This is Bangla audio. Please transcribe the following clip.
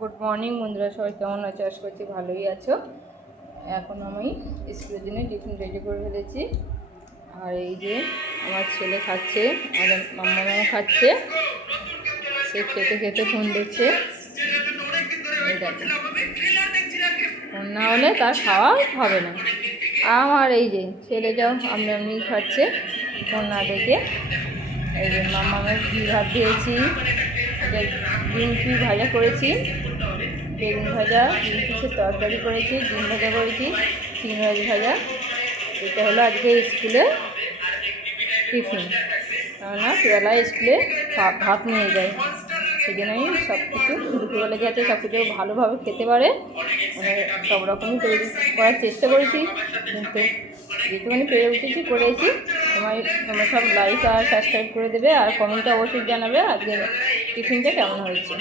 গুড মর্নিং বন্ধুরা, সবাই কেমন আছো? আশা করছি ভালোই আছো। এখন আমি স্কুলের জন্য টিফিন রেডি করে ফেলেছি। আর এই যে আমার ছেলে খাচ্ছে, আমার মাম্মাও খাচ্ছে। সে খেতে খেতে ফোন দেখছে। এই দেখো, ফোন না হলে তার খাওয়া হবে না। আমার এই যে ছেলেটাও আপনি আপনি খাচ্ছে ফোন না দেখে। এই যে মাম্মামের ঘি ভাত দিয়েছি, এটা ডিম ফি ভাজা করেছি, বেগুন ভাজা, পিসের তরকারি করেছি, ডিম ভাজা করেছি, চিংড়ি ভাজা। এটা হলো আজকে স্কুলে টিফিন। কেননা বেলায় স্কুলে ভাত নিয়ে যায়, সেই জন্য আমি সব কিছু দুপুরবেলা যাতে সব কিছু ভালোভাবে খেতে পারে মানে সব রকমই তৈরি করার চেষ্টা করেছি, কিন্তু যেটুকুনি পেরে উঠেছি করেছি। তোমরা সব লাইক আর সাবস্ক্রাইব করে দেবে, আর কমেন্টে অবশ্যই জানাবে আজকে টিফিনটা কেমন হয়েছে।